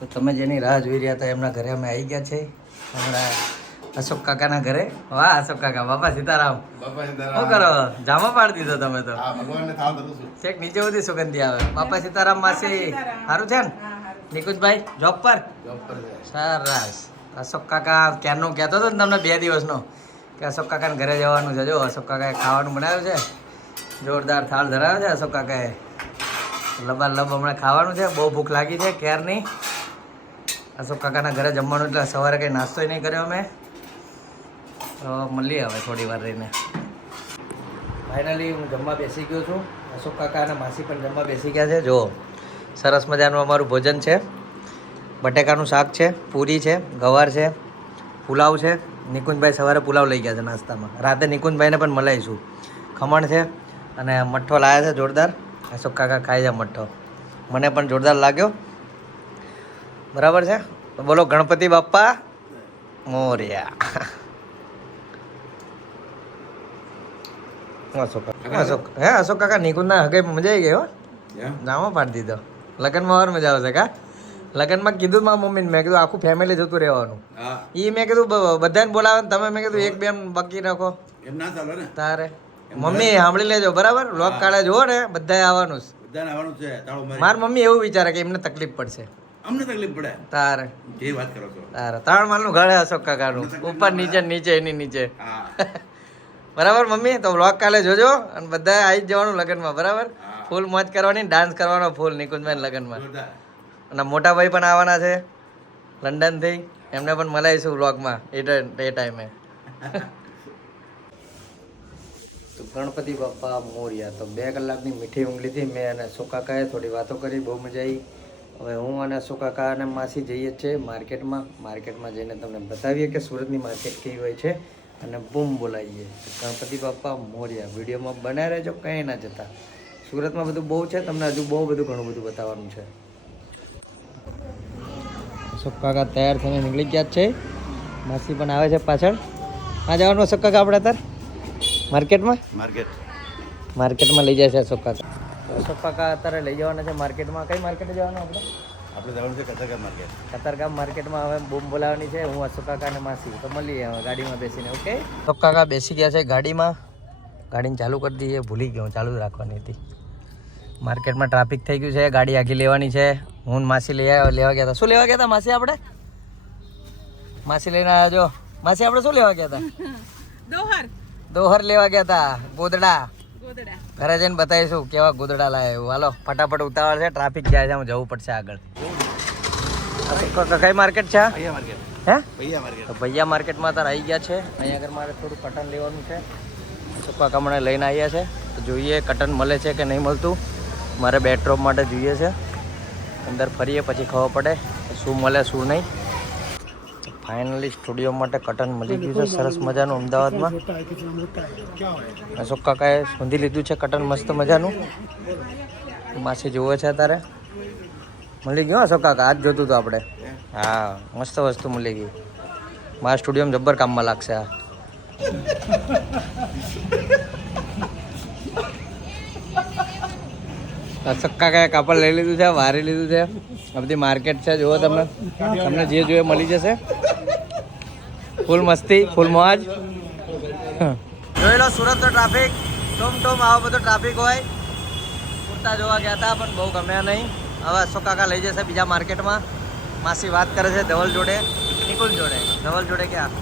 તો તમે જેની રાહ જોઈ રહ્યા હતા એમના ઘરે અમે આવી ગયા છે હમણાં અશોક કાકાના ઘરે. વાહ અશોક કાકા, બાપા સીતારામ. શું કરો, જામો પાડી દીધો તમે તો. ચેક નીચે બધી સુગંધી આવે. બાપા સીતારામ માસી સારું છે ને? નિકુંજભાઈ જોબ પર? સરસ. અશોક કાકા ક્યારનું કહેતો હતો ને તમને 2 દિવસનો કે અશોક કાકાને ઘરે જવાનું છે. જો અશોક કાકાએ ખાવાનું બનાવ્યું છે, જોરદાર થાળ ધરાવ્યો છે અશોક કાકાએ. લબાલબ હમણાં ખાવાનું છે, બહુ ભૂખ લાગી છે ક્યારની. અશોક કાકાના ઘરે જમવાનું એટલે સવારે કંઈ નાસ્તો નહીં કર્યો અમે. તો મળીએ હવે થોડી વાર રહીને. ફાઇનલી હું જમવા બેસી ગયો છું. અશોક કાકા અને માસી પણ જમવા બેસી ગયા છે. જો સરસ મજાનું અમારું ભોજન છે. બટેકાનું શાક છે, પૂરી છે, ગવાર છે, પુલાવ છે. નિકુંજભાઈ સવારે પુલાવ લઈ ગયા છે નાસ્તામાં. રાતે નિકુંજભાઈને પણ મલાઈશું. ખમણ છે અને મઠ્ઠો લાવ્યા છે જોરદાર. અશોક કાકા ખાઈ જાય મઠ્ઠો. મને પણ જોરદાર લાગ્યો. બરાબર છે. તો બોલો ગણપતિ બાપ્પા મોર્યા. અશોક કાકા નિકુંજના હગે મજા આવી ગઈ હો. જામો પાડી દીધો. લગ્નમાં વાર મજા આવશે કા? લગ્નમાં કીધું મારા મમ્મીને, મેં કીધું આખું ફેમિલી જતું રહેવાનું. એ મેં કીધું બધાને બોલાવે, તમે મેં કીધું એક બેન બાકી રાખો. તારે મમ્મી સાંભળી લેજો બરાબર. લોક કાળે જુઓ ને બધાએ આવવાનું છે. મારી મમ્મી એવું વિચારે કે એમને તકલીફ પડશે. અમને તકલીફ પડે તારે જે વાત કરો છો. તારે 3 માળનું ઘર અશોક કાકાનું, ઉપર નીચે નીચે એની નીચે. બરાબર મમ્મી? તો વ્લોગ કાલે જોજો અને બધાએ આવી જ જવાનું લગ્નમાં. બરાબર? ફૂલ મોજ કરવાની, ડાન્સ કરવાનો ફૂલ નિકુંજભાઈ લગ્નમાં. અને મોટા ભાઈ પણ આવવાના છે લંડનથી, એમને પણ મળાવીશું વ્લોગમાં એ ટાઈમે. તો ગણપતિ બાપ્પા મોર્યા. તો 2 કલાકની મીઠી ઊંઘ લીધી મેં અને અશોક કાકાએ. થોડી વાતો કરી, બહુ મજા આવી. હવે હું અને અશોક કાકા અને માસી જઈએ છીએ માર્કેટમાં. માર્કેટમાં જઈને તમને બતાવીએ કે સુરતની માર્કેટ કેવી હોય છે અને બૂમ બોલાવીએ ગણપતિ બાપ્પા મોર્યા. વિડીયોમાં બનાવી રહેજો, કંઈ ના જતા. સુરતમાં બધું બહુ છે, તમને હજુ બહુ બધું ઘણું બધું બતાવવાનું છે. અશોક કાકા તૈયાર થઈને નીકળી ગયા છે. માસી પણ આવે છે પાછળ. આ જવાનું અશોક કાકા આપણે અત્યારે માર્કેટમાં? માર્કેટમાં લઈ જાય છે અશોક કાકા. અશોક કાકા અત્યારે લઈ જવાના છે માર્કેટમાં. કઈ માર્કેટે જવાનું આપણે જવાનું છે કતારગામ માર્કેટ. કતારગામ માર્કેટમાં હવે બૂમ બોલાવવાની છે. હું અશોક કાકા અને માસી તો મળીએ હવે ગાડીમાં બેસીને. ઓકે. અશોક કાકા બેસી ગયા છે ગાડીમાં. ગાડીને ચાલુ કરી દઈએ. ભૂલી ગયો, ચાલુ રાખવાની હતી. માર્કેટમાં ટ્રાફિક થઈ ગયું છે, ગાડી આખી લેવાની છે. હું માસી લેવા ગયા હતા. શું લેવા ગયા હતા માસી આપણે? માસી લઈને આવ્યા. જો માસી આપણે શું લેવા ગયા હતા? દોહર લેવા ગયા હતા. ગોદડા. ઘરે જઈને બતાવીશું કેવા ગોદડા લાયા એવું. હાલો ફટાફટ ઉતાવળ છે, ટ્રાફિક જાય છે, જવું પડશે આગળ. કઈ માર્કેટ છે? હે તો ભૈયા માર્કેટમાં તાર આવી ગયા છે. અહીંયા આગળ મારે થોડું કટન લેવાનું છે. અશોક કાકા મને લઈને આવ્યા છે. તો જોઈએ કટન મળે છે કે નહીં મળતું. મારે બેડરોપ માટે જોઈએ છે. અંદર ફરીએ પછી ખબર પડે શું મળે શું નહીં. ફાઇનલી સ્ટુડિયો માટે કટન મળી ગયું છે સરસ મજાનું અમદાવાદમાં. અશોક કાકાએ શોધી લીધું છે કટન મસ્ત મજાનું. માસી જોવે છે અત્યારે. મળી ગયું અશોક કાકા? આજ જોતું હતું આપણે. હા મસ્ત વસ્તુ મળી ગઈ. મારા સ્ટુડિયોમાં જબ્બર કામમાં લાગશે આ. અશોક કાકાએ કાપડ લઈ લીધું છે, વારી લીધું છે. આ બધી માર્કેટ છે, જુઓ તમે. તમને જે જોઈએ મળી જશે. ફૂલ મસ્તી, ફૂલ મોજ. જોઈ લો સુરતનો ટ્રાફિક. ટોમ આવો બધો ટ્રાફિક હોય. કુર્તા જોવા ગયા હતા પણ બહુ ગમ્યા નહીં. હવે અશોક કાકા લઈ જશે બીજા માર્કેટમાં. માસી વાત કરે છે ધવલ જોડે, નિકુંજ જોડે. ધવલ જોડે ક્યાં?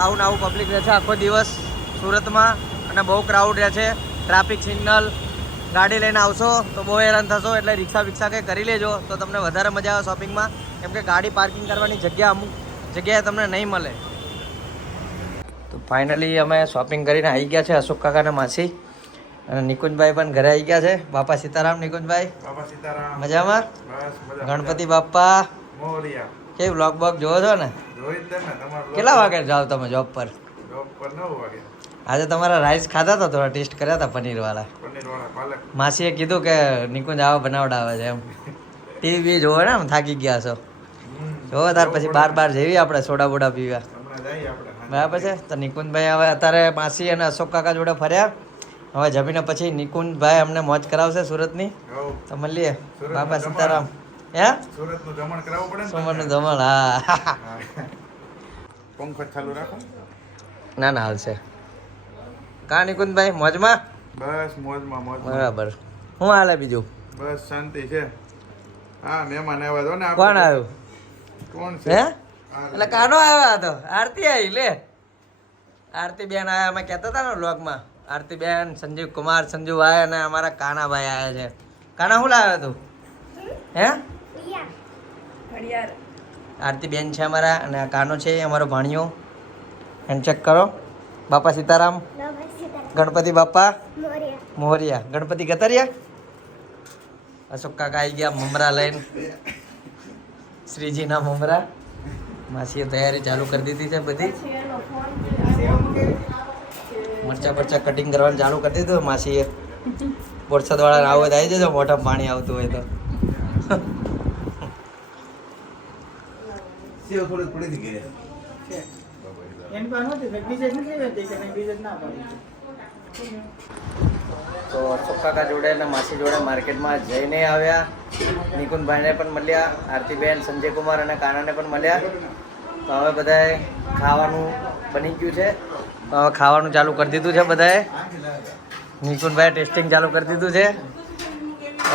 આવું ને આવું પબ્લિક રહે છે આખો દિવસ સુરતમાં અને બહુ ક્રાઉડ રહે છે. ટ્રાફિક સિગ્નલ ગાડી લઈને આવશો તો બહુ હેરાન થશો. એટલે રિક્ષા કંઈ કરી લેજો તો તમને વધારે મજા આવે શોપિંગમાં. કેમ કે ગાડી પાર્કિંગ કરવાની જગ્યા અમુક જગ્યાએ તમને નહીં મળે. તો ફાઇનલી અમે શોપિંગ કરીને આવી ગયા છે અશોક કાકા અને માસી. અને નિકુંજભાઈ પણ ઘરે આવી ગયા છે. બાપા સીતારામ. નિકુંજભાઈ મજામાં? ગણપતિ બાપ્પા કેવી વ્લોગ બોગ જોવો છો ને? કેટલા વાગે જાઓ તમે જોબ પર? આજે તમારા રાઈસ ખાધા હતા, થોડા ટેસ્ટ કર્યા હતા પનીરવાળા. માસીએ કીધું કે નિકુંજ આવા બનાવડાવે છે એમ. ટીવી જોવે ને, થાકી ગયા છો. જોવો તાર પછી બાર જેવી આપણે સોડા બોડા પીવા. બરાબર છે. તો નિકુંજભાઈ હવે અત્યારે માસી અને અશોક કાકા જોડે ફર્યા. હવે જમીને પછી નિકુંજભાઈ અમને મોજ કરાવશે સુરતની. તો મળીએ. બાપા સીતારામ. હે સુરતનું જમણ કરાવવું પડે ને સોમવારનું જમણ હા પંખો ચાલુ રાખો ના ના હાલશે કા નિકુંજભાઈ મોજમાં બસ મોજમાં મોજમાં બરાબર શું હાલે બીજું બસ શાંતિ છે હા મહેમાન આવ્યા તો ને કોણ આવ્યું કોણ હે છે એટલે કાનો આવ્યો હતો આરતી આવી લે આરતી બેન આવ્યા અમે કહેતા હતા ને વ્લોગમાં આરતી બેન સંજીવ કુમાર સંજુભાઈ અને અમારા કાનાભાઈ આવ્યા છે કાના શું લાવ્યો તું હે આરતી બેન છે અમારા અને આ કાનો છે એ અમારો ભાણિયો હેન્ડચેક કરો બાપા સીતારામ ગણપતિ બાપા મોરિયા ગણપતિ ગતરિયા અશોક કાકા આવી ગયા મમરા લઈને શ્રીજીના મમરા માસીએ તૈયારી ચાલુ કરી દીધી છે બધી મરચા બરચા કટિંગ કરવાનું ચાલુ કરી દીધું માસીએ વરસાદવાળા આવો તો આવી જજો મોઢામાં પાણી આવતું હોય તો સેવ થોડી પડી હતી ઘરે તો અશોક કાકા જોડે અને માસી જોડે માર્કેટમાં જઈને આવ્યા નિકુંજભાઈને પણ મળ્યા આરતીબેન સંજય કુમાર અને કાનાને પણ મળ્યા તો હવે બધાએ ખાવાનું બની ગયું છે તો હવે ખાવાનું ચાલુ કરી દીધું છે બધાએ નિકુંજભાઈએ ટેસ્ટિંગ ચાલુ કરી દીધું છે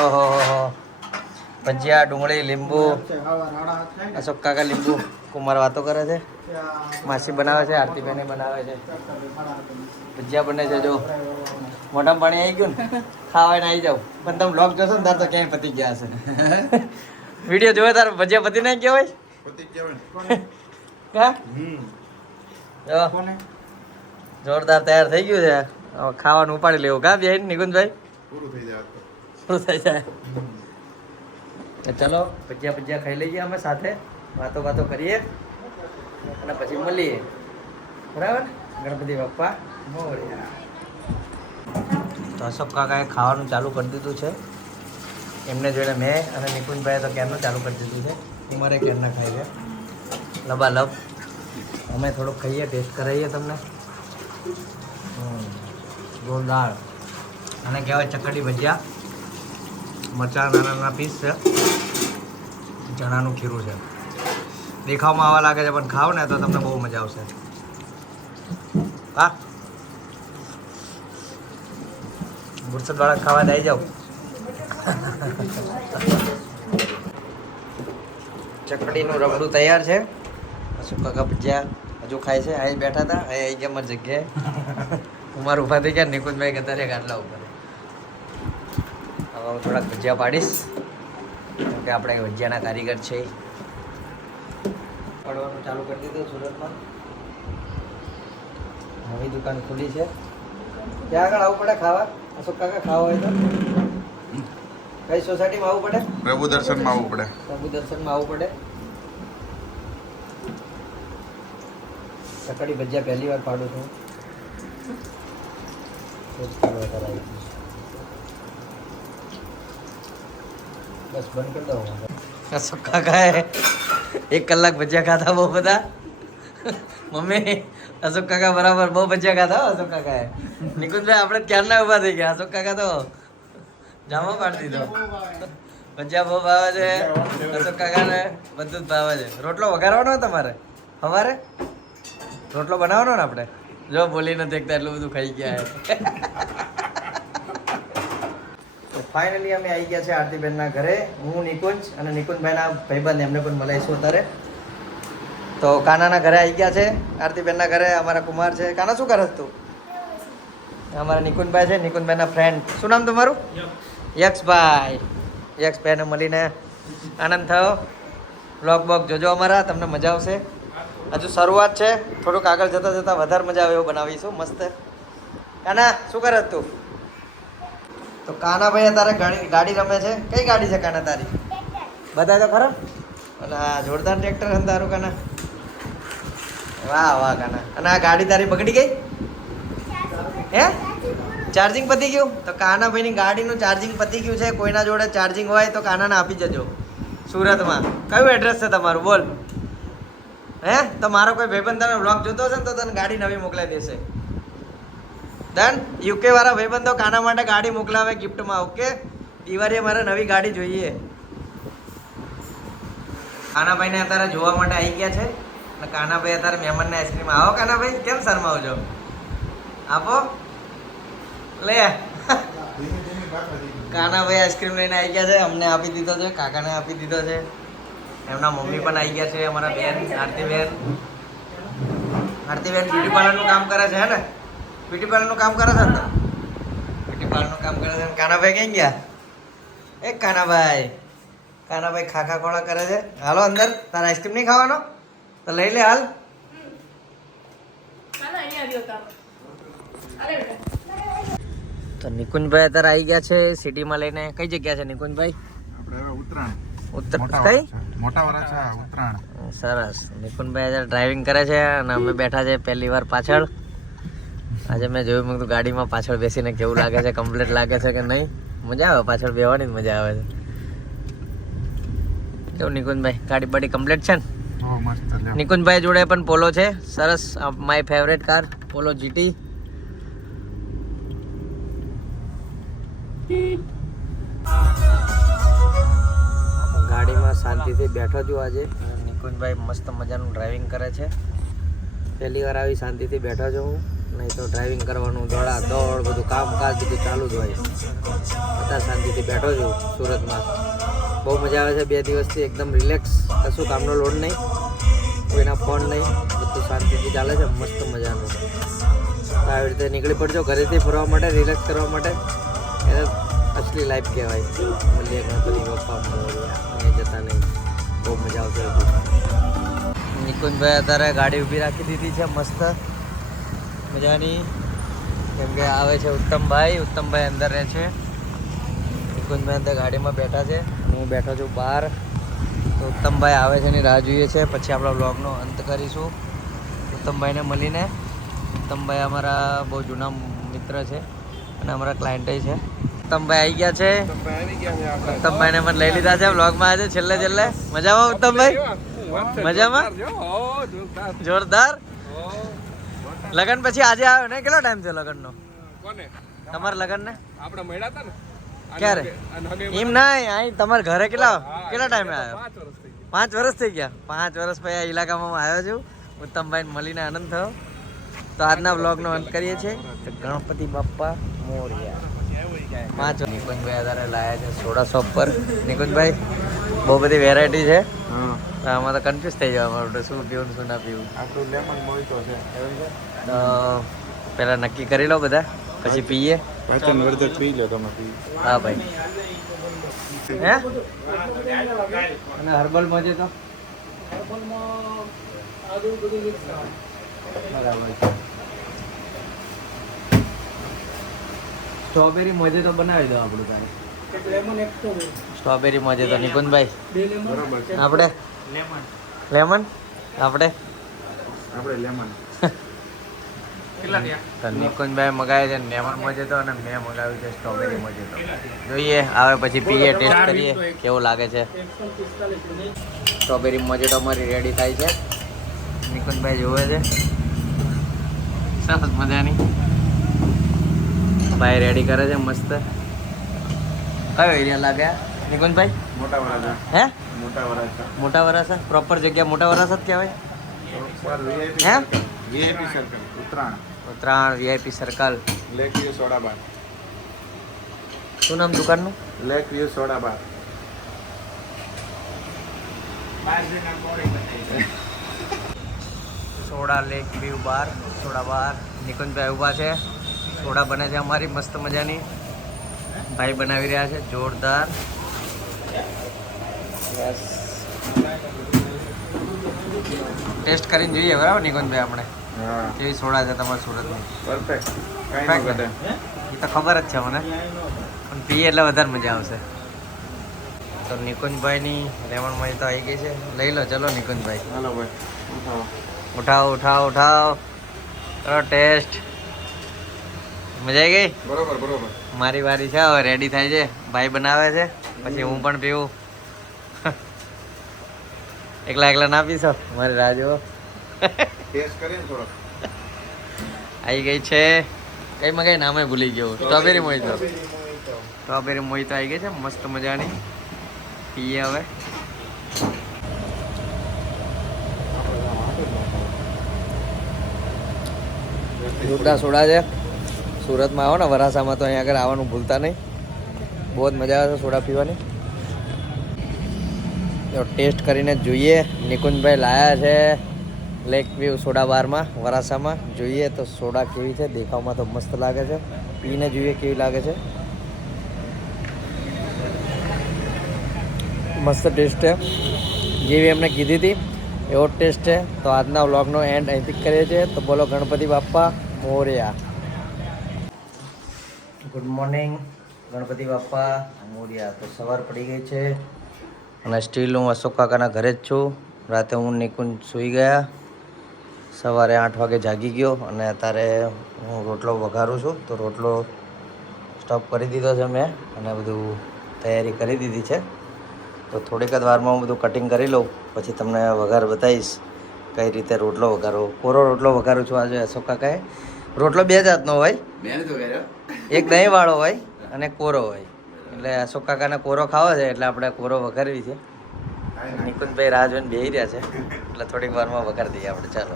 ઓહો હો ભજીયા ડુંગળી લીંબુ અશોક કાકા લીંબુ કુમાર વાતો કરે છે માસી બનાવે છે આરતીબેને બનાવે છે ભજીયા બને છે જો મોઢામાં પાણી આવી ગયું ને ખાવાને આવી જાવ પણ તમે બ્લોગ જોશો ને તાર તો ક્યાંય પતી ગયા હશે વિડીયો જોયો તાર ભજીયા પતી નહીં કહેવાય પતી કહેવાય હા જો જોરદાર તૈયાર થઈ ગયું છે હવે ખાવાનું ઉપાડી લેવું કા બેન નિકુંજભાઈ પૂરું થઈ જાય તો પૂરું થઈ જાય તો ચલો ભજીયા ખાઈ લઈએ અમે સાથે વાતો કરીએ અને પછી મળીએ બરાબર ગણપતિ બાપ્પા મોરયા તો અશોક કાકાએ ખાવાનું ચાલુ કરી દીધું છે એમને જોઈને મેં અને નિકુંજભાઈએ તો ક્યારનું ચાલુ કરી દીધું છે ઉમરે ક્યારના ખાય છે લબાલબ અમે થોડુંક ખાઈએ ટેસ્ટ કરાવીએ તમને જોરદાર અને કહેવાય ચકડી ભજીયા મરચાં નાના પીસ છે ચણાનું ખીરું છે દેખાવમાં આવા લાગે છે પણ ખાઓ ને તો તમને બહુ મજા આવશે હા ગુરસદવાળા ખાવા દઈ જાઓ ચકડીનું રબડું તૈયાર છે અશોક કાકા ભજીયા હજુ ખાય છે અહીં બેઠા હતા અહીં આવી ગયા મારી જગ્યાએ કુમાર ઉભા થઈ ગયા નિકુંજભાઈ ગતા રહ્યા ગાટલા ઉપર હવે હું થોડાક ભજીયા પાડીશ કેમ કે આપણે ભજીયાના કારીગર છે પડવાનું ચાલુ કરી દીધું સુરતમાં નવી દુકાન ખુલી છે ત્યાં આગળ આવવું પડે ખાવા અશોક કાકા ખાવા હોય તો કઈ સોસાયટીમાં આવવું પડે પ્રભુ દર્શનમાં આવવું પડે પ્રભુ દર્શનમાં આવવું પડે ચકડી ભજીયા પહેલી વાર પાડું છું બસ બંધ કરી દઉં અશોક કાકાએ 1 કલાક ભજીયા ખાધા બહુ બધા મમ્મી અશોક કાકા બરાબર બહુ ભજીયા ખાધા અશોક કાકાએ નિકુંજભાઈ આપણે ક્યારના ઊભા થઈ ગયા અશોક કાકા તો જામો પાડી દીધો ભજીયા બહુ ભાવે છે અશોક કાકાને બધું જ ભાવે છે રોટલો વઘારવાનો હોય તમારે સવારે રોટલો બનાવવાનો ને આપણે જો બોલી નથી એકતા એટલું બધું ખાઈ ગયા તો ફાઇનલી અમે આવી ગયા છે આરતીબેનના ઘરે હું નિકુંજ અને નિકુંજભાઈના ભાઈબંધ એમને પણ મળાઈશું અત્યારે તો કાનાના ઘરે આવી ગયા છે આરતીબેનના ઘરે અમારા કુમાર છે કાના શું કરે તું અમારા નિકુંજભાઈ છે નિકુંજભાઈના ફ્રેન્ડ શું નામ તમારું યક્ષભાઈને મળીને આનંદ થયો બ્લોગ જોજો અમારા તમને મજા આવશે હજુ શરૂઆત છે થોડુંક આગળ જતાં વધારે મજા આવે એવું બનાવીશું મસ્ત કાના શું કરે તું તો કાનાભાઈ અત્યારે ગાડી રમે છે કઈ ગાડી છે કાના તારી બધા તો ખરા અને આ જોરદાર ટ્રેક્ટર છે તારું કાના વાહ કાના અને આ ગાડી તારી બગડી ગઈ હે ચાર્જિંગ પતી ગયું તો કાનાભાઈની ગાડીનું ચાર્જિંગ પતી ગયું છે કોઈના જોડે ચાર્જિંગ હોય તો કાનાને આપી જજો સુરતમાં કયું એડ્રેસ છે તમારું બોલ હે તો મારો કોઈ ભાઈબંધ તને વ્લોગ જોતો હશે ને તો તને ગાડી નવી મોકલાવી દેશે ડન યુકે વાળા ભાઈબંધો કાના માટે ગાડી મોકલાવે ગિફ્ટમાં ઓકે દિવાળીએ મારે નવી ગાડી જોઈએ કાનાભાઈ ને અત્યારે જોવા માટે આવી ગયા છે અને કાનાભાઈ અત્યારે મહેમાનને આઈસ્ક્રીમ આવો કાનાભાઈ કેમ શરમાવો છો આપો લે કાનાભાઈ આઈસ્ક્રીમ લઈને આવી ગયા છે અમને આપી દીધો છે કાકાને આપી દીધો છે એમના મમ્મી પણ આવી ગયા છે અમારા બેન આરતીબેન બ્યુટી પાર્લરનું કામ કરે છે હે ને બ્યુટી પાર્લરનું કામ કરે છે ને બ્યુટી પાર્લરનું કામ કરે છે કાનાભાઈ ક્યાં ગયા એ કાનાભાઈ ખાખા ખોળા કરે છે હાલો અંદર તારા આઈસ્ક્રીમ નહીં ખાવાનો તો લઈ લે હાલ તો નિકુંજભાઈ અત્યારે આવી ગયા છે સિટીમાં લઈને કઈ જગ્યા છે નિકુંજભાઈ આપણે હવે ઉત્તરાયણ કઈ મોટા વરાછા ઉત્તરાયણ સરસ નિકુંજભાઈ અત્યારે ડ્રાઇવિંગ કરે છે અને અમે બેઠા છે પહેલી વાર પાછળ આજે મેં જોયું મેં કીધું ગાડીમાં પાછળ બેસીને કેવું લાગે છે કમ્પ્લીટ લાગે છે કે નહીં મજા આવે પાછળ બેવાની જ મજા આવે છે કેવું નિકુંજભાઈ ગાડી બાડી કમ્પ્લીટ છે ને નિકુંજભાઈ જોડે પણ પોલો છે સરસ my favourite car polo GT ગાડીમાં શાંતિથી બેઠો છું આજે નિકુંજભાઈ મસ્ત મજાનું ડ્રાઇવિંગ કરે છે પહેલી વાર આવી શાંતિથી બેઠો છું હું નહીં તો ડ્રાઇવિંગ કરવાનું દોડા દોડ બધું કામકાજ બધું ચાલુ જ હોય અત્યારે શાંતિથી બેઠો છું સુરતમાં બહુ મજા આવે છે 2 દિવસથી એકદમ રિલેક્સ કશું કામનો લોડ નહીં કોઈના ફોન નહીં બધું શાંતિથી ચાલે છે મસ્ત મજાનું તો આવી રીતે નીકળી પડજો ઘરેથી ફરવા માટે રિલેક્સ કરવા માટે એને અસલી લાઈફ કહેવાય મળીએ ગણપતિ બાપ્પા મોરયા અહીં જતા નહીં બહુ મજા આવશે નિકુંજભાઈ અત્યારે ગાડી ઊભી રાખી દીધી છે મસ્ત મજાની કેમ કે આવે છે ઉત્તમભાઈ અંદર રહે છે નિકુંજભાઈ અંદર ગાડીમાં બેઠા છે હું બેઠો છું બહાર તો ઉત્તમભાઈ આવે છે એની રાહ જોઈએ છે પછી આપણા બ્લોગનો અંત કરીશું ઉત્તમભાઈને મળીને ઉત્તમભાઈ અમારા બહુ જૂના મિત્ર છે અને અમારા ક્લાયન્ટ છે ઉત્તમભાઈ આવી ગયા છે ઉત્તમભાઈને મને લઈ લીધા છે બ્લોગમાં આજે છેલ્લે મજામાં ઉત્તમભાઈ મજામાં જોરદાર લગન પછી આજે આવ્યો ને કેટલો ટાઈમ છે લગનનો તમારા લગન ને આપણે મળ્યા હતા ને ક્યારે એમ ના અહીં તમારા ઘરે કેટલા ટાઈમે આવ્યો 5 વર્ષ થઈ ગયા 5 વર્ષ પછી આ ઇલાકામાં આવ્યો છું ઉત્તમભાઈને મળીને આનંદ થયો તો આજના બ્લોગનો અંત કરીએ છીએ તો ગણપતિ બાપ્પા મોરયા 5 નિકુંજભાઈ અત્યારે લાયા છે સોડા શોપ પર નિકુંજભાઈ બહુ બધી વેરાયટી છે આમાં તો કન્ફ્યુઝ થઈ જવા માટે શું પીવું શું ના પીવું આપણું લેમન મોહિતો છે તો પહેલાં નક્કી કરી લો બધા પછી પીએ વચન વર્ધક પી લો તમે પી હા ભાઈ હે અને હર્બલ મજે તો બરાબર સ્ટ્રોબેરી મજે તો બનાવી દો આપણું તારે સ્ટ્રોબેરી મજે તો નિકુંજભાઈ બરોબર છે આપણે લેમન આપણે લેમન તો નિકુંજભાઈ મગાવે છે લેમન મજેતો અને મેં મગાવ્યું છે સ્ટ્રોબેરી મજેતો જોઈએ આવે પછી પીએ ટેસ્ટ કરીએ કેવું લાગે છે સ્ટ્રોબેરી મજેતો અમારી રેડી થાય છે નિકુંજભાઈ જોવે છે સરસ મજાની ભાઈ રેડી કરે છે મસ્ત કયો એરિયા લાગ્યા નિકુંજભાઈ મોટા વરાછા હે મોટા વરાછા મોટા વરાસા પ્રોપર જગ્યા મોટા વરાસા જ કહેવાય હે VIP circle Uttarayan VIP circle lake view soda bar શું નામ દુકાનનું lake view soda bar soda lake view bar soda bar નિકુંજભાઈ ઊભા છે સોડા બને છે અમારી મસ્ત મજાની ભાઈ બનાવી રહ્યા છે જોરદાર ટેસ્ટ કરીને જોઈએ બરાબર નિકુંજભાઈ આપણે હા કેવી સોડા છે તમારા સુરતની પરફેક્ટ કાંઈ ન Perfect. ઘટે એ તો ખબર જ છે મને પણ પીએ એટલે વધારે મજા આવશે તો નિકુંજભાઈની લેમન મળી તો આવી ગઈ છે લઈ લો ચલો નિકુંજભાઈ હાલો ભાઈ ઉઠાવો કરો ટેસ્ટ મજા આવી ગઈ બરોબર મારી વારી છે હવે રેડી થાય છે ભાઈ બનાવે છે પછી હું પણ પીવું એકલા ના પીશો મારી રાહ જુઓ ટેસ્ટ કરીને થોડો આવી ગઈ છે કઈ મગાઈ નામે ભૂલી ગયો સ્ટ્રોબેરી મોહિતો આવી ગઈ છે મસ્ત મજાની પીએ હવે જોરદાર સોડા છે. સુરતમાં આવો ને વરાસામાં તો અહીંયા આગળ આવવાનું ભૂલતા નહીં. બહુ જ મજા આવે છે સોડા પીવાની. તો ટેસ્ટ કરીને જોઈએ. નિકુંજભાઈ લાયા છે લેક વ્યૂ સોડા બારમાં વરાસામાં. જોઈએ તો સોડા કેવી છે. દેખાવમાં તો મસ્ત લાગે છે. પીને જોઈએ કેવી લાગે છે. મસ્ત ટેસ્ટ છે. જેવી એમને કીધી હતી એવો ટેસ્ટ છે. તો આજના વ્લોગનો એન્ડ અહીંથી કરીએ છીએ. તો બોલો ગણપતિ બાપ્પા મોરયા. ગુડ મોર્નિંગ ગણપતિ બાપ્પા મોરયા. તો સવાર પડી ગઈ છે અને સ્ટીલ હું અશોક કાકાના ઘરે જ છું. રાતે હું નિકુંજ સૂઈ ગયા. સવારે 8 વાગે જાગી ગયો અને અત્યારે હું રોટલો વઘારું છું. તો રોટલો સ્ટોપ કરી દીધો છે મેં અને બધું તૈયારી કરી દીધી છે. તો થોડીક જ વારમાં હું બધું કટિંગ કરી લઉં પછી તમને વઘાર બતાવીશ કઈ રીતે રોટલો વઘારો. કોરો રોટલો વઘારું છું આજે અશોક કાકાએ. રોટલો 2 જાતનો હોય, એક દહીંવાળો હોય અને કોરો હોય. એટલે અશોક કાકાને કોરો ખાવો છે એટલે આપણે કોરો વઘારવી છે. નિકુંજભાઈ રાહ જોઈને બેસી રહ્યા છે એટલે થોડીક વારમાં વઘાર દઈએ આપણે. ચાલો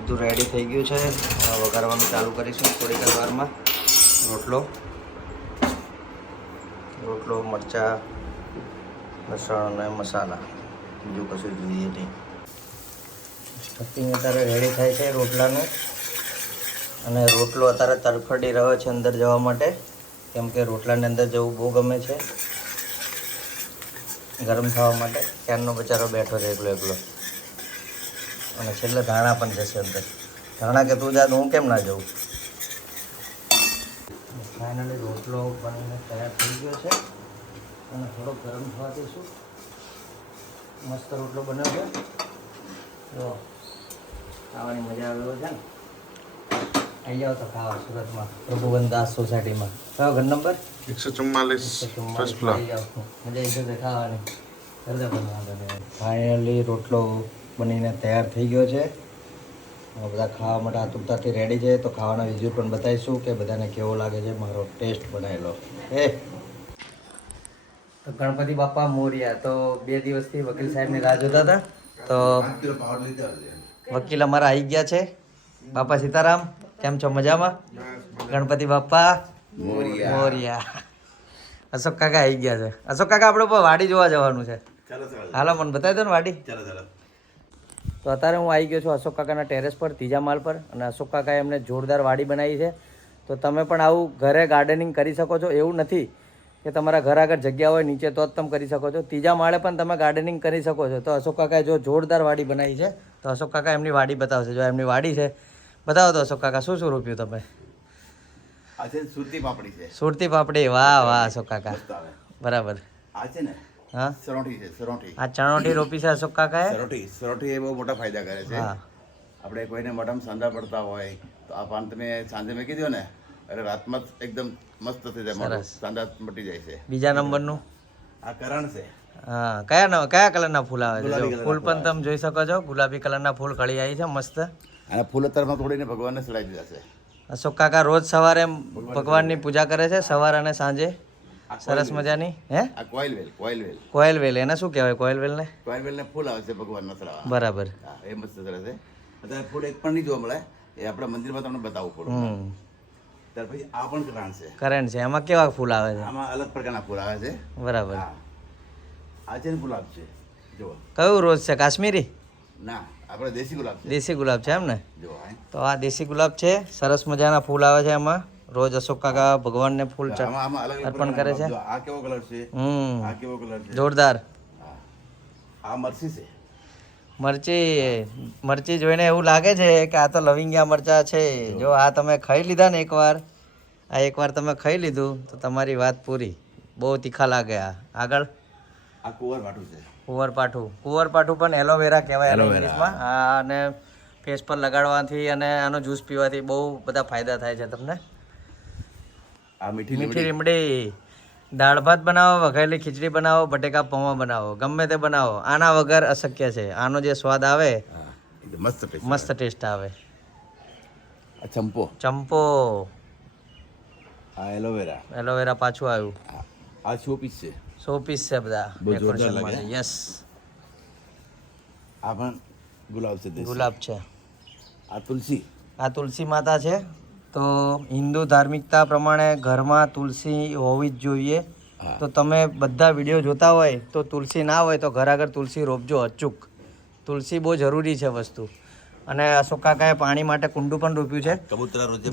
બધું રેડી થઈ ગયું છે. હવે વઘારવાનું ચાલુ કરીશું થોડીક વારમાં. રોટલો મરચાં લસણ અને મસાલા, બીજું કશું જોઈએ નહીં. સ્ટફિંગ અત્યારે રેડી થાય છે રોટલાનું. અને રોટલો અત્યારે તરફડી રહ્યો છે અંદર જવા માટે, કેમ કે રોટલાની અંદર જવું બહુ ગમે છે ગરમ થવા માટે. ક્યારનો બચારો બેઠો છે એકલો. અને છેલ્લે ધાણા પણ જશે અંદર. ધાણા કે તું જા, હું કેમ ના જાઉં. ફાઇનલી રોટલો બનીને તૈયાર થઈ ગયો છે અને થોડો ગરમ થવા દઈશું. મસ્ત રોટલો બન્યો છે. જો ખાવાની મજા આવેલો છે ને. આવી જાઓ તો ખાવા સુરતમાં પ્રભુવનદાસ સોસાયટીમાં. કયો ઘર નંબર? 144 first floor. મજા આવી જશે ખાવાની. ફાઇનલી રોટલો બનીને તૈયાર થઈ ગયો છે. હવે બધા ખાવા માટે આતુરતાથી રેડી છે. તો ખાવાના વિઝ્યુઅલ પણ બતાવીશું કે બધાને કેવો લાગે છે મારો ટેસ્ટ બનાવેલો. તો ગણપતિ બાપ્પા મોરયા. તો 2 દિવસથી વકીલ સાહેબની રાહ જોતા હતા. તો વકીલ અમારા આવી ગયા છે. બાપા સીતારામ, કેમ છો? મજામાં? ગણપતિ બાપ્પા મોરયા. અશોક કાકા આવી ગયા છે. અશોક કાકા આપણે વાડી જોવા જવાનું છે. હાલો મને બતાવી દો ને વાડી. તો અત્યારે હું આવી ગયો છું અશોક કાકાના ટેરેસ પર, 3જા માળ પર. અને અશોક કાકાએ એમને જોરદાર વાડી બનાવી છે. તો તમે પણ આવું ઘરે ગાર્ડનિંગ કરી શકો છો. એવું નથી કે તમારા ઘર આગળ જગ્યા હોય નીચે તો જ તમે કરી શકો છો. 3જા માળે પણ તમે ગાર્ડનિંગ કરી શકો છો. તો અશોક કાકાએ જો જોરદાર વાડી બનાવી છે. તો અશોક કાકા એમની વાડી બતાવશે. જો એમની વાડી છે, બતાવો તો અશોક કાકા. શું રોપ્યું તમે? સુરતી પાપડી છે. સુરતી પાપડી. વાહ વાહ અશોક કાકા, બરાબર. આ છે ને હા, સરોઠી છે. સરોઠી, આ ચણોઠી રોપી છે અશોક કાકાએ. સરોઠી એ બહુ મોટા ફાયદા કરે છે. હા, આપણે કોઈને મોઢામાં સાંધા પડતા હોય તો આ પાન તમે સાંજે મેં કીધું ને, અરે રાતમાં જ એકદમ મસ્ત થઈ જાય. મોઢું સાંધા મટી જાય છે. બીજા નંબરનું આ કરણ છે. હા, કયા કલરના ફૂલ આવે છે? જો ફૂલ પણ તમે જોઈ શકો છો. ગુલાબી કલરના ફૂલ ખળી આવી છે મસ્ત. અને ફૂલ અત્યારમાં તોડીને ભગવાનને ચડાવી દીધા છે. અશોક કાકા રોજ સવારે ભગવાનની પૂજા કરે છે, સવાર અને સાંજે. સરસ મજાની. હે, આ કોઈલવેલ. કોયલવેલ. એને શું કહેવાય કોયલવેલ ને? કોઈલવેલને ફૂલ આવે છે ભગવાનને ચડાવવા. બરાબર. હા, એ મસ્ત સરસ છે. અત્યારે ફૂલ એક પણ નહીં જોવા મળે. એ આપણા મંદિરમાં તમને બતાવવું પડે. ત્યાર પછી આ પણ કરણ છે. કરંટ છે. એમાં કેવા ફૂલ આવે છે? આમાં અલગ પ્રકારના ફૂલ આવે છે. બરાબર. હા, આ છે ને ગુલાબ છે. જુઓ. કયું રોજ છે? કાશ્મીરી? ના, આપણે દેશી ગુલાબ છે. દેશી ગુલાબ છે એમ ને? જુઓ. તો આ દેશી ગુલાબ છે. સરસ મજાના ફૂલ આવે છે એમાં. રોજ અશોક કાકા ભગવાનને ફૂલ આમાં અલગ અર્પણ કરે છે. આ કેવો કલર છે? આ કેવો કલર છે? જોરદાર. હા. આ મરચી છે. મરચી જોઈને એવું લાગે છે કે આ તો લવિંગિયા મરચા છે. જો આ તમે ખાઈ લીધા ને એકવાર તમે ખાઈ લીધું તો તમારી વાત પૂરી. બહુ તીખા લાગે. આગળ આ કુંવરપાઠું છે. કુંવરપાઠું પણ એલોવેરા કહેવાય ઇંગ્લિશમાં. હા, અને ફેસ પર લગાડવાથી અને આનો જ્યુસ પીવાથી બહુ બધા ફાયદા થાય છે તમને. આ મીઠી લીમડી. દાળ ભાત બનાવો, વઘારેલી ખીચડી બનાવો, બટેકા પૌવા બનાવો, ગમે તે બનાવો, આના વગર અશક્ય છે. આનો જે સ્વાદ આવે મસ્ત ટેસ્ટ આવે. આ ચંપો. આ એલોવેરા પાછું આવ્યું. આ શોપીસ છે. શોપીસ છે બધા. યસ. આ પણ ગુલાબ છે. ગુલાબ છે. આ તુલસી. આ તુલસી માતા છે. તો હિન્દુ ધાર્મિકતા પ્રમાણે ઘરમાં તુલસી હોવી જ જોઈએ. તો તમે બધા વિડીયો જોતા હોય તો તુલસી ના હોય તો ઘર આગળ તુલસી રોપજો અચૂક. તુલસી બહુ જરૂરી છે વસ્તુ. અને અશોક કાકાએ પાણી માટે કુંડું પણ રોપ્યું છે.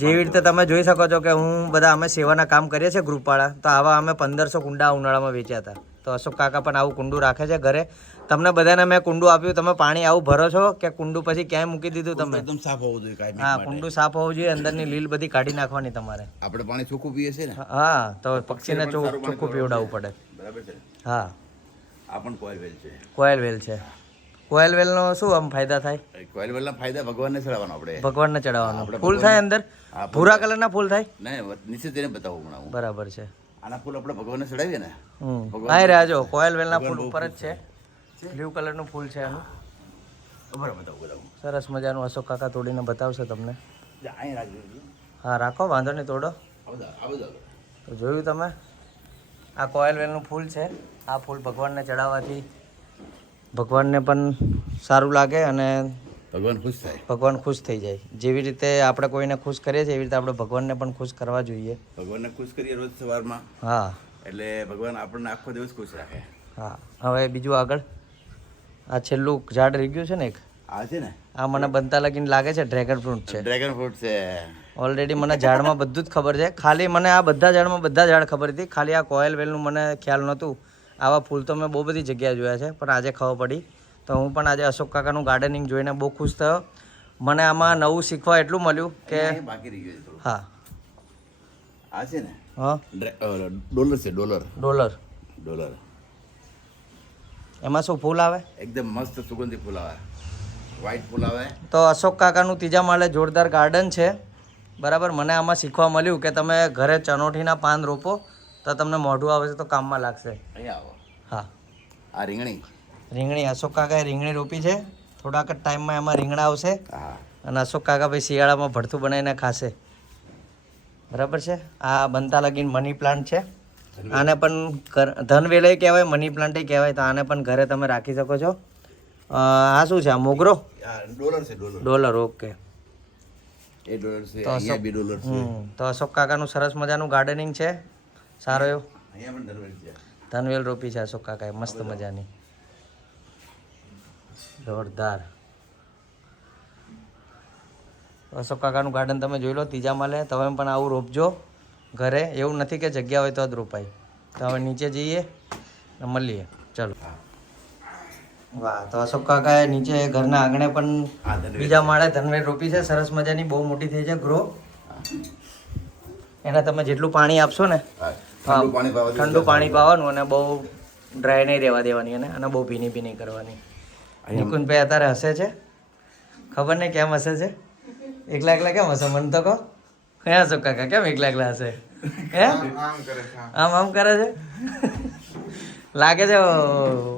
જેવી રીતે તમે જોઈ શકો છો કે હું બધા અમે સેવાના કામ કરીએ છીએ ગ્રુપવાળા, તો આવા અમે 1500 કુંડા ઉનાળામાં વેચ્યા હતા. તો અશોક કાકા પણ આવું કુંડું રાખે છે ઘરે. તમને બધાને મેં કુંડું આપ્યું, તમે પાણી આવું ભરો છો કે કુંડું પછી ક્યાંય મૂકી દીધું તમે? એકદમ સાફ હોવું જોઈએ કાયમી હા, માટે. કુંડું સાફ હોવું જોઈએ, અંદરની લીલ બધી કાઢી નાખવાની તમારે. આપણે પાણી ચોખ્ખું પીએ છીએ ને, હા, તો પક્ષીને ચોખ્ખું પીવડાવવું પડે. બરાબર છે. હા, આ પણ કોઈલ વેલ છે. કોયલ વેલ છે. કોયલ વેલનો શું આમ ફાયદા થાય? કોઈલ વેલના ફાયદા ભગવાનને ચડાવવાનો આપણે. ભગવાનને ચડાવવાનો. આપણે ફૂલ થાય અંદર? હા, ભૂરા કલરના ફૂલ થાય? નહીં, નીચે તેને બતાવું હમણાં હું. બરાબર છે. આના ફૂલ આપણે ભગવાનને ચડાવીએ ને, હા રહ્યા જો કોયલ વેલના ફૂલ ઉપર જ છે. બ્લુ કલરનું ફૂલ છે એનું. બતાવું. સરસ મજાનું. અશોક કાકા તોડીને બતાવશે તમને. અહીં રાખજો. હા રાખો, વાંધો નહીં, તોડો. આ બધા તો જોયું તમે, આ કોયલ વેલનું ફૂલ છે. આ ફૂલ ભગવાનને ચડાવવાથી ભગવાનને પણ સારું લાગે અને ભગવાન ખુશ થાય. ભગવાન ખુશ થઈ જાય. જેવી રીતે આપણે કોઈને ખુશ કરીએ છીએ એવી રીતે આપણે ભગવાનને પણ ખુશ કરવા જોઈએ. ભગવાનને ખુશ કરીએ રોજ સવારમાં, હા, એટલે ભગવાન આપણને આખો દિવસ ખુશ રાખે. હા. હવે બીજું આગળ આ છેલ્લું ઝાડ રહી ગયું છે ને એક, આ છે ને, આ મને બનતા લગીને લાગે છે ડ્રેગન ફ્રૂટ છે. ડ્રેગન ફ્રૂટ છે. ઓલરેડી મને ઝાડમાં બધું જ ખબર છે. ખાલી મને આ બધા ઝાડમાં બધા ઝાડ ખબર હતી, ખાલી આ કોયલ વેલનું મને ખ્યાલ નહોતું. આવા ફૂલ તો મેં બહુ બધી જગ્યાએ જોયા છે, પણ આજે ખબર પડી. તો હું પણ આજે અશોક કાકાનું ગાર્ડનિંગ જોઈને બહુ ખુશ થયો. મને આમાં નવું શીખવા એટલું મળ્યું કે બાકી રહી ગયું થોડું. હા, આ છે ને, હા, ડોલર છે. ડોલર એમાં શું ફૂલ આવે? એકદમ મસ્ત સુગંધી ફૂલ આવે, વ્હાઈટ ફૂલ આવે. તો અશોક કાકાનું ત્રીજા માળે જોરદાર ગાર્ડન છે. બરાબર. મને આમાં શીખવા મળ્યું કે તમે ઘરે ચનોઠીના પાન રોપો તો તમને મોઢું આવે છે તો કામમાં લાગશે. અહીંયા આવો. હા, આ રીંગણી અશોક કાકાએ રીંગણી રોપી છે. થોડાક જ ટાઈમમાં એમાં રીંગણા આવશે. હા, અને અશોક કાકા ભાઈ શિયાળામાં ભરતું બનાવીને ખાશે. બરાબર છે. આ બનતા લગીને મની પ્લાન્ટ છે. આને પણ ધનવેલય કહેવાય, મની પ્લાન્ટ કહેવાય. તો આને પણ ઘરે તમે રાખી શકો છો. આ શું છે? આ મોગરો? ડોલર છે. ડોલર. ઓકે. એ ડોલર છે. તો અહીંયા બી ડોલર છે. તો અશોક કાકાનું સરસ મજાનું ગાર્ડનિંગ છે. સારો એવું અહીંયા પણ ધનવેલ છે. ધનવેલ રોપી છે અશોક કાકાએ મસ્ત મજાની. જોરદાર. અશોક કાકાનું ગાર્ડન તમે જોઈ લો ત્રીજા માળે. તમે પણ આવું રોપજો ઘરે. એવું નથી કે જગ્યા હોય તો જ રોપાય. તો હવે નીચે જઈએ ને મળીએ. ચલો. વાહ. તો અશોક કાકાએ નીચે ઘરના આંગણે પણ બીજા માળે ધનવેલ રોપી છે. સરસ મજાની, બહુ મોટી થઈ છે ગ્રો. એને તમે જેટલું પાણી આપશો ને, ઠંડુ પાણી પાવાનું અને બહુ ડ્રાય નહીં રહેવા દેવાની અને બહુ ભીની નહીં કરવાની. નિકુંજભાઈ અત્યારે હસે છે. ખબર નહીં કેમ હસે છે. એકલા કેમ હશે? મને તો કહો. કયા અશોક કાકા કેમ એકલા હશે? હે, આમ કરે છે. લાગે છે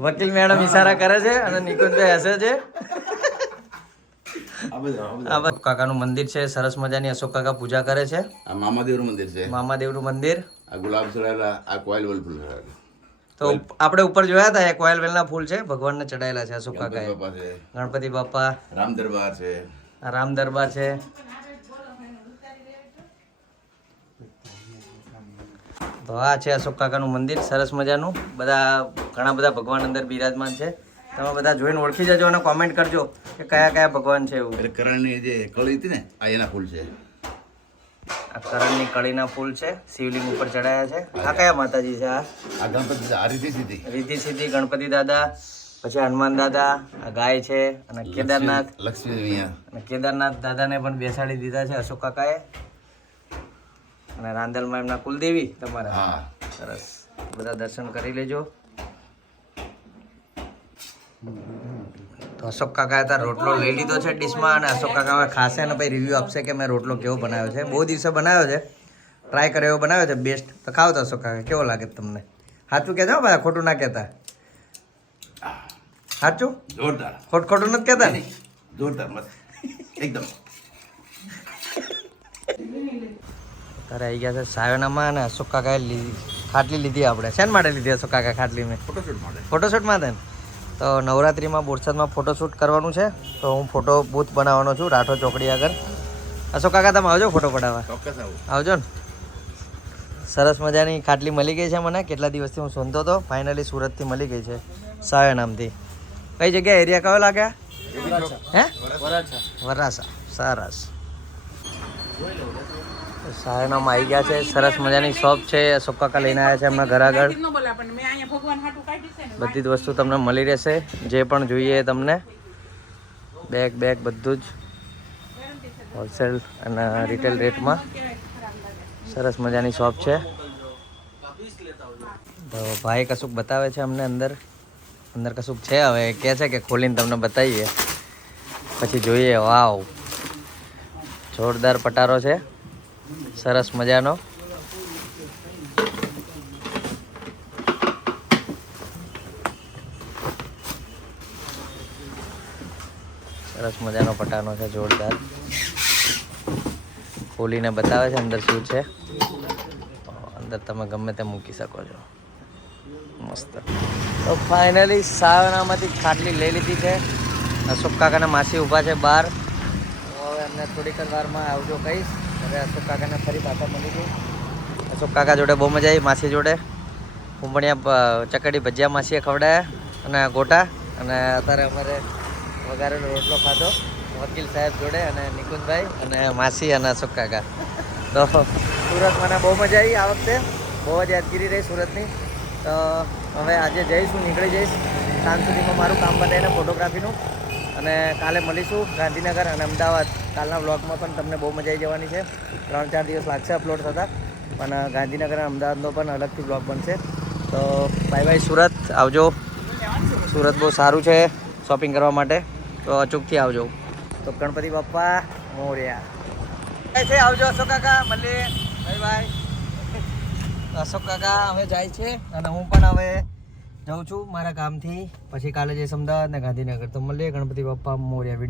વકીલ મેડમ ઈશારા કરે છે અને નિકુંજભાઈ હસે છે. આ કાકાનું મંદિર છે. સરસ મજાની અશોક કાકા પૂજા કરે છે. આ મામાદેવનું મંદિર છે. મામાદેવનું મંદિર. આ ગુલાબ ચડાયેલા, આ કોઈલ વેલ ફૂલ ચડાયેલા. તો આપણે ઉપર જોયા હતા એ કોયલ વેલના ફૂલ છે. ભગવાનને ચડાયેલા છે અશોક કાકાએ. બાપા છે, ગણપતિ બાપા, રામ દરબાર છે. આ રામ દરબાર છે. તો આ છે અશોક કાકાનું મંદિર સરસ મજાનું. ઘણા બધા ભગવાન અંદર બિરાજમાન છે. તમે બધા જોઈને ઓળખી જજો અને કોમેન્ટ કરજો કે કયા કયા ભગવાન છે. એવું એટલે કરણની જે કળી હતી ને, આ એના ફૂલ છે. આ કરણની કળીના ફૂલ છે. શિવલિંગ ઉપર ચડાયા છે. આ કયા માતાજી છે? આ ગણપતિ, આ રીતિ સીધી ગણપતિ દાદા, પછી હનુમાન દાદા, આ ગાય છે અને કેદારનાથ, લક્ષ્મી અહીંયા. અને કેદારનાથ દાદાને પણ બેસાડી દીધા છે અશોક કાકાએ. અને રાંદલમાં એમના કુલદેવી તમારા. હા, સરસ. બધા દર્શન કરી લેજો. તો અશોક કાકાએ તાર રોટલો લઈ લીધો છે ડીશમાં અને અશોક કાકા હવે ખાશે અને પછી રિવ્યૂ આપશે કે મેં રોટલો કેવો બનાવ્યો છે. બહુ દિવસે બનાવ્યો છે, ટ્રાય કર્યો એવો બનાવ્યો છે બેસ્ટ. તો ખાવ તો અશોક કાકા કેવો લાગે તમને? સાચું કહેજો ભાઈ, ખોટું ના કહેતા. સાચું? જોરદાર. ખોટું નથી કહેતા ને? જોરદાર, મસ્ત એકદમ. તારે આવી ગયા છે સાયોનામાં અને અશોક કાકાએ ખાટલી લીધી. આપણે શેના માટે લીધી અશોક કાકા ખાટલી? મેં ફોટોશૂટ માટે. ફોટોશૂટ માટે. તો નવરાત્રિમાં બોરસદમાં ફોટોશૂટ કરવાનું છે. તો હું ફોટો બૂથ બનાવવાનો છું રાઠોડ ચોકડી આગળ. અશોક કાકા તમે આવજો ફોટો પડાવવા. ચોક્કસ આવું. આવજો ને. સરસ મજાની ખાટલી મળી ગઈ છે મને. કેટલા દિવસથી હું શોધતો હતો, ફાઇનલી સુરતથી મળી ગઈ છે. સાયા નામથી. કઈ જગ્યાએ એરિયા કયો લાગ્યા? હે? વરાસા. સરસ. સાયનામાં આવી ગયા છે. સરસ મજાની શોપ છે. અશોક કાકા લઈને આવ્યા છે એમના ઘર આગળ. બધી જ વસ્તુ તમને મળી રહેશે, જે પણ જોઈએ તમને. બેગ બધું જ હોલસેલ અને રિટેલ રેટમાં. સરસ મજાની શોપ છે. તો ભાઈ કશુંક બતાવે છે અમને અંદર કશુંક છે. હવે કહે છે કે ખોલીને તમને બતાવીએ, પછી જોઈએ. વાવ, જોરદાર પટારો છે, સરસ મજાનો. સરસ મજાનો પટાનો છે, જોરદાર. ખોલીને બતાવે છે અંદર શું છે. અંદર તમે ગમે તે મૂકી શકો છો. મસ્ત. તો ફાઇનલી સાવનામાંથી ખાટલી લઈ લીધી છે. અશોક કાકાના માસી ઊભા છે બહાર. હવે એમને થોડીક જ વારમાં આવજો કહીશ. હવે અશોક કાકાને ફરી પાછા મળી ગઈ. અશોક કાકા જોડે બહુ મજા આવી, માસી જોડે. કુંભણિયા ચકડી ભજીયા માસીએ ખવડાયા અને ગોટા. અને અત્યારે અમારે વઘારેલો રોટલો ખાધો વકીલ સાહેબ જોડે અને નિકુંજભાઈ અને માસી અને અશોક કાકા. તો સુરત મને બહુ મજા આવી આ વખતે. બહુ જ યાદગીરી રહી સુરતની. તો હવે આજે જઈશું, નીકળી જઈશ. સાંજ સુધીમાં મારું કામ બતાવીને ફોટોગ્રાફીનું. અને કાલે મળીશું ગાંધીનગર અને અમદાવાદ. કાલના વ્લોગમાં પણ તમને બહુ મજા આવી જવાની છે. 3-4 દિવસ લાગશે અપલોડ થતા, પણ ગાંધીનગર અને અમદાવાદનો પણ અલગથી વ્લોગ બનશે. તો બાય સુરત. આવજો. સુરત બહુ સારું છે શોપિંગ કરવા માટે, તો અચૂકથી આવજો. તો ગણપતિ બાપ્પા મોર્યા. આવજો અશોક કાકા, મળીએ. બાય. અશોક કાકા હવે જાય છે અને હું પણ હવે જાઉં છું મારા કામથી. પછી કાલે જઈશ અમદાવાદ ને ગાંધીનગર. તો મળીએ. ગણપતિ બાપ્પા મોર્યા. વિડીયો